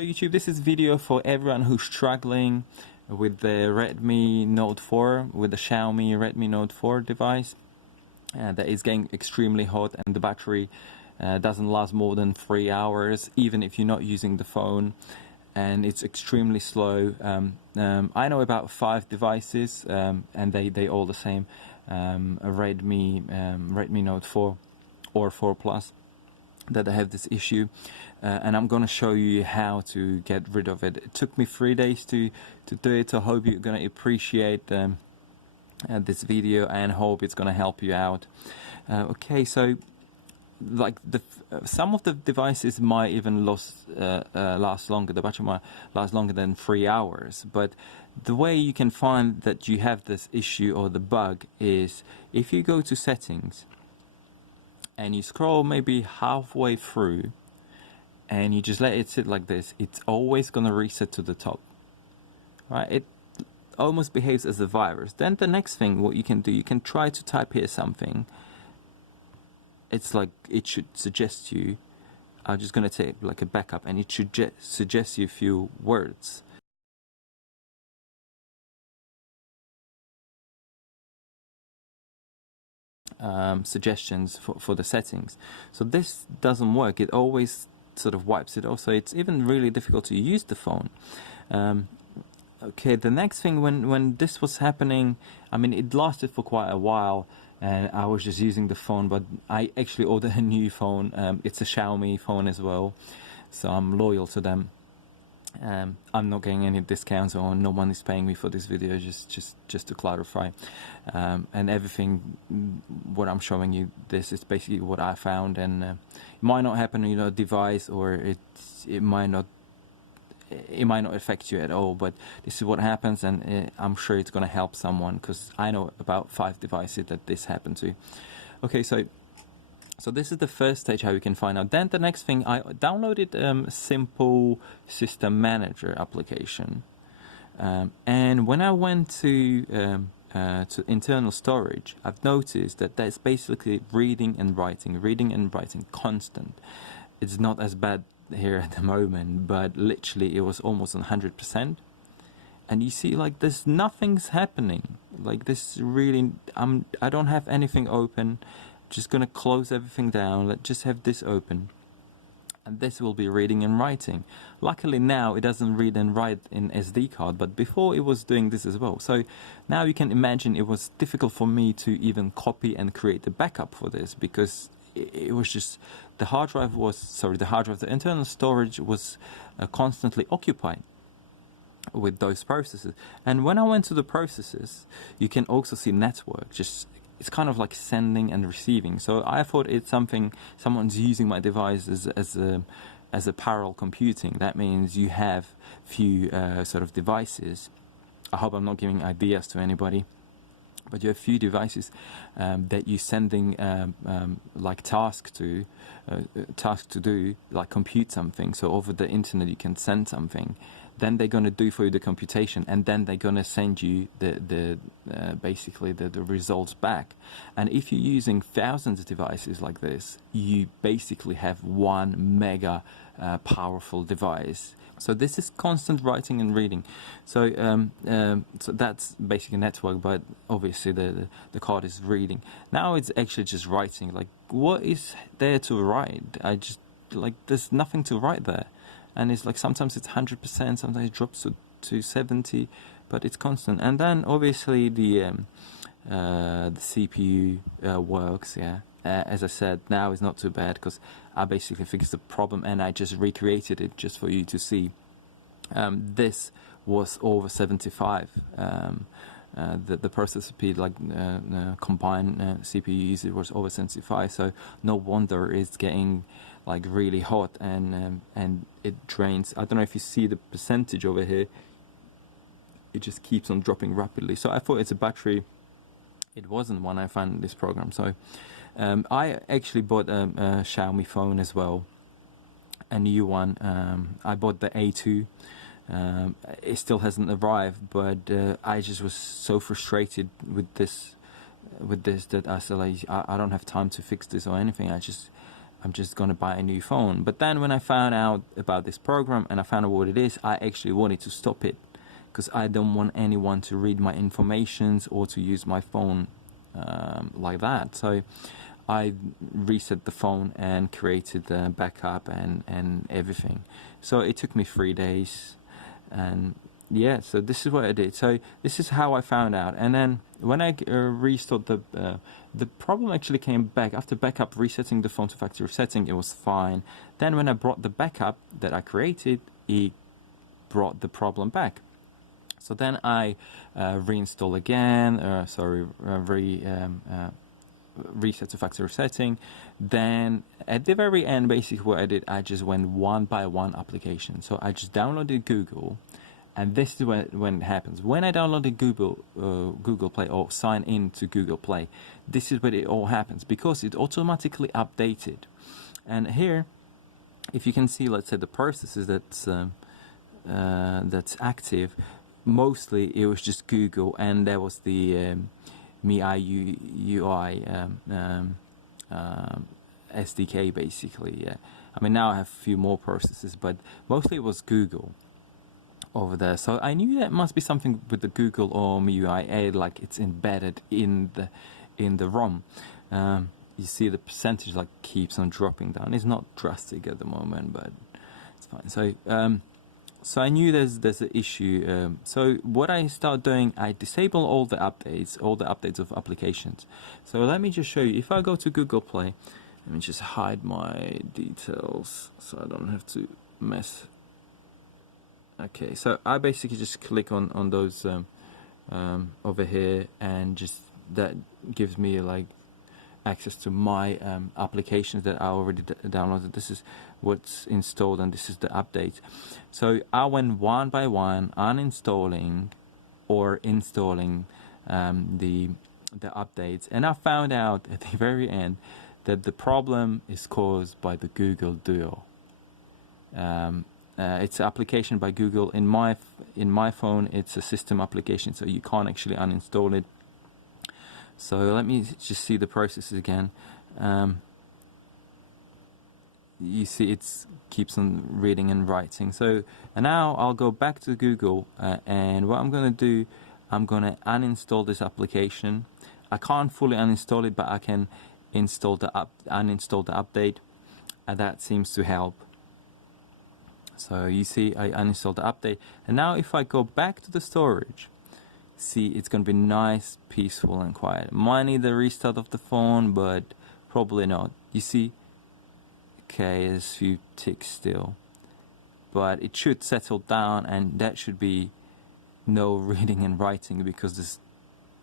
Hello YouTube, this is video for everyone who's struggling with the Redmi Note 4, with the Xiaomi Redmi Note 4 device that is getting extremely hot and the battery doesn't last more than 3 hours even if you're not using the phone, and it's extremely slow. I know about 5 devices and they all the same, a Redmi Note 4 or 4 Plus, that I have this issue, and I'm going to show you how to get rid of it. It took me 3 days to do it, so I hope you're going to appreciate this video and hope it's going to help you out. Okay, so like some of the devices might even last longer, the battery might last longer than 3 hours, but the way you can find that you have this issue or the bug is if you go to settings and you scroll maybe halfway through and you just let it sit like this, it's always going to reset to the top, right? It almost behaves as a virus. Then the next thing what you can do, you can try to type here something. It's like it should suggest you, I'm just going to take like a backup, and it should suggest you a few words. Suggestions for the settings. So this doesn't work. It always sort of wipes it off, so it's even really difficult to use the phone. Okay, the next thing, when this was happening, I mean, it lasted for quite a while and I was just using the phone, but I actually ordered a new phone. It's a Xiaomi phone as well, so I'm loyal to them. I'm not getting any discounts, or no one is paying me for this video, just to clarify. And everything what I'm showing you, this is basically what I found, and it might not happen on your device, or it might not affect you at all, but this is what happens, and I'm sure it's going to help someone, because I know about 5 devices that this happened to. Okay, so this is the first stage, how you can find out. Then the next thing, I downloaded a simple system manager application, and when I went to internal storage, I've noticed that that's basically reading and writing constant. It's not as bad here at the moment, but literally it was almost 100%, and you see, like, there's nothing's happening. Like, this really, I don't have anything open. Just gonna close everything down. Let's just have this open, and this will be reading and writing. Luckily now it doesn't read and write in SD card, but before it was doing this as well. So now you can imagine it was difficult for me to even copy and create the backup for this, because it was just the internal storage was constantly occupied with those processes. And when I went to the processes, you can also see network, it's kind of like sending and receiving. So I thought it's something, someone's using my device as a parallel computing. That means you have few sort of devices. I hope I'm not giving ideas to anybody, but you have few devices that you're sending like task to do, like compute something. So over the internet you can send something, then they're going to do for you the computation, and then they're going to send you basically the results back. And if you're using thousands of devices like this, you basically have one mega powerful device. So this is constant writing and reading. So so that's basically a network, but obviously the card is reading. Now it's actually just writing. Like, what is there to write? There's nothing to write there. And it's like sometimes it's 100%, sometimes it drops to 70, but it's constant. And then obviously the CPU works. Yeah, as I said, now it's not too bad, because I basically fixed the problem and I just recreated it just for you to see. This was over 75. The processor speed, like combined CPU usage, was over 75. So no wonder it's getting like really hot, and it drains. I don't know if you see the percentage over here. It just keeps on dropping rapidly. So I thought it's a battery. It wasn't when I found this program. So I actually bought a Xiaomi phone as well, a new one. I bought the A2. It still hasn't arrived, but I just was so frustrated with this that I said, like, I don't have time to fix this or anything. I just I'm just gonna buy a new phone. But then when I found out about this program and I found out what it is, I actually wanted to stop it, because I don't want anyone to read my informations or to use my phone like that. So I reset the phone and created the backup and everything. So it took me 3 days, and yeah, so this is what I did. So this is how I found out. And then when I restored the problem actually came back after backup, resetting the phone to factory setting. It was fine. Then when I brought the backup that I created, it brought the problem back. So then I reinstall again. Reset to factory setting. Then at the very end, basically what I did, I just went one by one application. So I just downloaded Google, and this is when it happens. When I downloaded Google Play, or sign in to Google Play, this is where it all happens, because it automatically updated. And here, if you can see, let's say the processes that's active, mostly it was just Google, and there was the Mi A2 SDK basically. Yeah, I mean now I have a few more processes, but mostly it was Google over there. So I knew that must be something with the Google or MIUI, like it's embedded in the ROM. You see the percentage like keeps on dropping down. It's not drastic at the moment, but it's fine. So so I knew there's an issue. So what I start doing, I disable all the updates of applications. So let me just show you. If I go to Google Play, let me just hide my details so I don't have to mess. Okay, so I basically just click on those over here, and just that gives me like access to my applications that I already downloaded. This is what's installed, and this is the update. So I went one by one uninstalling or installing the updates, and I found out at the very end that the problem is caused by the Google Duo. It's an application by Google. In my phone, it's a system application, so you can't actually uninstall it. So let me just see the processes again. You see it keeps on reading and writing. So and now I'll go back to Google, and what I'm going to do, I'm going to uninstall this application. I can't fully uninstall it, but I can uninstall the update, and that seems to help. So you see I uninstalled the update, and now if I go back to the storage, see it's going to be nice, peaceful and quiet. Might need the restart of the phone, but probably not. You see, okay, there's a few ticks still, but it should settle down, and that should be no reading and writing, because there's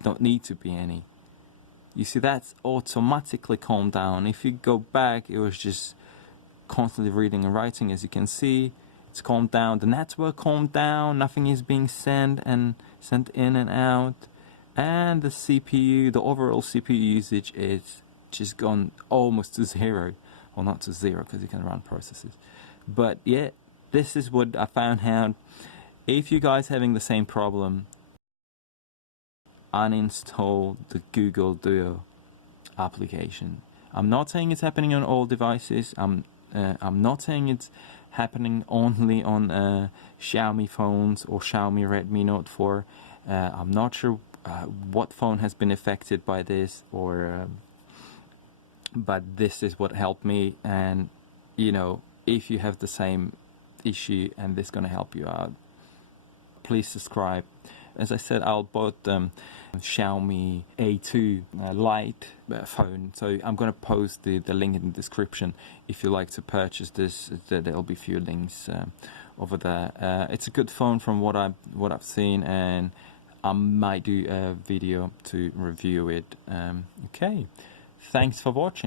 don't need to be any. You see, that's automatically calmed down. If you go back, it was just constantly reading and writing. As you can see, it's calmed down. The network calmed down. Nothing is being sent in and out, and the CPU, the overall CPU usage is just gone almost to zero. Well, not to zero, because you can run processes. But yeah, this is what I found out. If you guys having the same problem, uninstall the Google Duo application. I'm not saying it's happening on all devices. I'm not saying it's happening only on Xiaomi phones or Xiaomi Redmi Note 4. I'm not sure what phone has been affected by this, or but this is what helped me. And you know, if you have the same issue and this is going to help you out, please subscribe. As I said, I'll both Xiaomi A2 Lite phone, so I'm going to post the link in the description. If you like to purchase this, there'll be a few links over there. It's a good phone from what I've seen, and I might do a video to review it. Okay, thanks for watching.